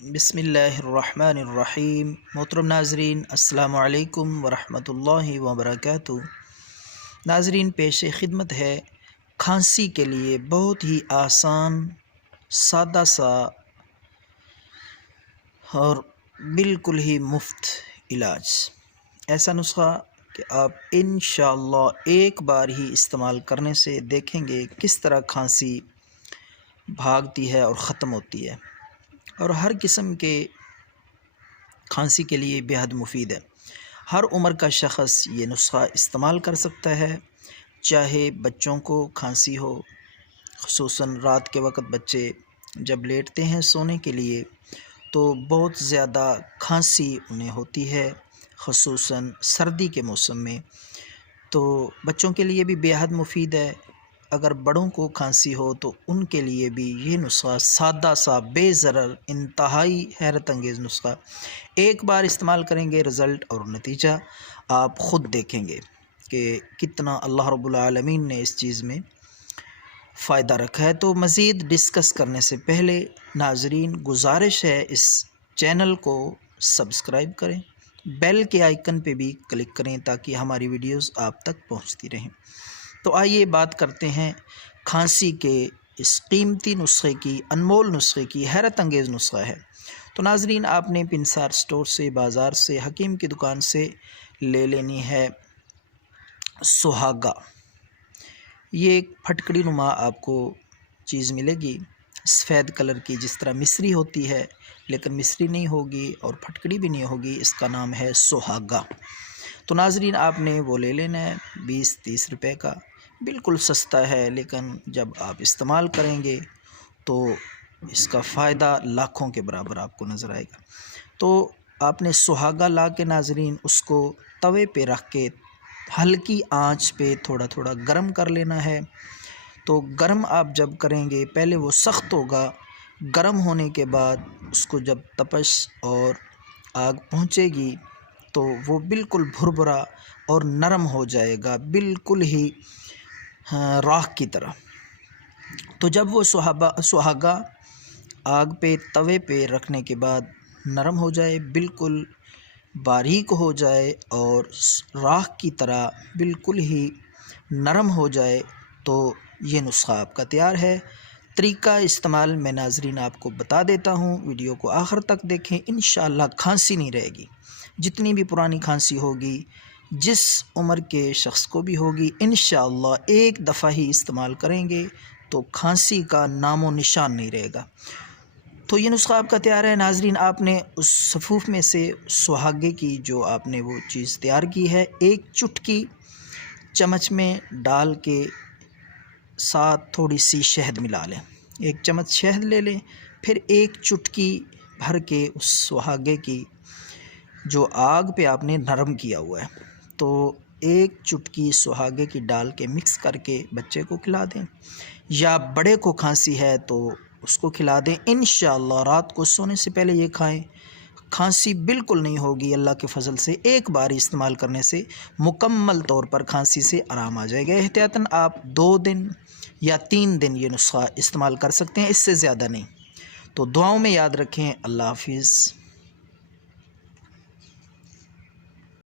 بسم اللہ الرحمن الرحیم۔ محترم ناظرین، السلام علیکم ورحمۃ اللہ وبرکاتہ۔ ناظرین، پیش خدمت ہے کھانسی کے لیے بہت ہی آسان، سادہ سا اور بالکل ہی مفت علاج۔ ایسا نسخہ کہ آپ انشاءاللہ ایک بار ہی استعمال کرنے سے دیکھیں گے کس طرح کھانسی بھاگتی ہے اور ختم ہوتی ہے، اور ہر قسم کے کھانسی کے لیے بے حد مفید ہے۔ ہر عمر کا شخص یہ نسخہ استعمال کر سکتا ہے، چاہے بچوں کو کھانسی ہو، خصوصاً رات کے وقت بچے جب لیٹتے ہیں سونے کے لیے تو بہت زیادہ کھانسی انہیں ہوتی ہے، خصوصاً سردی کے موسم میں، تو بچوں کے لیے بھی بے حد مفید ہے۔ اگر بڑوں کو کھانسی ہو تو ان کے لیے بھی یہ نسخہ سادہ سا، بے ضرر، انتہائی حیرت انگیز نسخہ، ایک بار استعمال کریں گے رزلٹ اور نتیجہ آپ خود دیکھیں گے کہ کتنا اللہ رب العالمین نے اس چیز میں فائدہ رکھا ہے۔ تو مزید ڈسکس کرنے سے پہلے ناظرین گزارش ہے اس چینل کو سبسکرائب کریں، بیل کے آئیکن پہ بھی کلک کریں تاکہ ہماری ویڈیوز آپ تک پہنچتی رہیں۔ تو آئیے بات کرتے ہیں کھانسی کے اس قیمتی نسخے کی، انمول نسخے کی، حیرت انگیز نسخہ ہے۔ تو ناظرین، آپ نے پنسار سٹور سے، بازار سے، حکیم کی دکان سے لے لینی ہے سہاگا۔ یہ ایک پھٹکڑی نما آپ کو چیز ملے گی، سفید کلر کی، جس طرح مصری ہوتی ہے لیکن مصری نہیں ہوگی اور پھٹکڑی بھی نہیں ہوگی، اس کا نام ہے سہاگا۔ تو ناظرین، آپ نے وہ لے لینا ہے 20-30 روپے کا، بالکل سستا ہے، لیکن جب آپ استعمال کریں گے تو اس کا فائدہ لاکھوں کے برابر آپ کو نظر آئے گا۔ تو آپ نے سہاگا لا کے ناظرین اس کو توے پہ رکھ کے ہلکی آنچ پہ تھوڑا تھوڑا گرم کر لینا ہے۔ تو گرم آپ جب کریں گے، پہلے وہ سخت ہوگا، گرم ہونے کے بعد اس کو جب تپش اور آگ پہنچے گی تو وہ بالکل بھربھرا اور نرم ہو جائے گا، بالکل ہی راکھ کی طرح۔ تو جب وہ سہاگا آگ پہ، توے پہ رکھنے کے بعد نرم ہو جائے، بالکل باریک ہو جائے اور راکھ کی طرح بالکل ہی نرم ہو جائے تو یہ نسخہ آپ کا تیار ہے۔ طریقہ استعمال میں ناظرین آپ کو بتا دیتا ہوں، ویڈیو کو آخر تک دیکھیں، انشاءاللہ کھانسی نہیں رہے گی۔ جتنی بھی پرانی کھانسی ہوگی، جس عمر کے شخص کو بھی ہوگی، انشاءاللہ ایک دفعہ ہی استعمال کریں گے تو کھانسی کا نام و نشان نہیں رہے گا۔ تو یہ نسخہ آپ کا تیار ہے ناظرین۔ آپ نے اس صفوف میں سے سہاگے کی جو آپ نے وہ چیز تیار کی ہے، ایک چٹکی چمچ میں ڈال کے ساتھ تھوڑی سی شہد ملا لیں، ایک چمچ شہد لے لیں، پھر ایک چٹکی بھر کے اس سہاگے کی جو آگ پہ آپ نے نرم کیا ہوا ہے، تو ایک چٹکی سہاگے کی ڈال کے مکس کر کے بچے کو کھلا دیں، یا بڑے کو کھانسی ہے تو اس کو کھلا دیں۔ انشاءاللہ رات کو سونے سے پہلے یہ کھائیں، کھانسی بالکل نہیں ہوگی، اللہ کے فضل سے ایک بار استعمال کرنے سے مکمل طور پر کھانسی سے آرام آ جائے گا۔ احتیاطاً آپ 2 دن یا 3 دن یہ نسخہ استعمال کر سکتے ہیں، اس سے زیادہ نہیں۔ تو دعاؤں میں یاد رکھیں۔ اللہ حافظ۔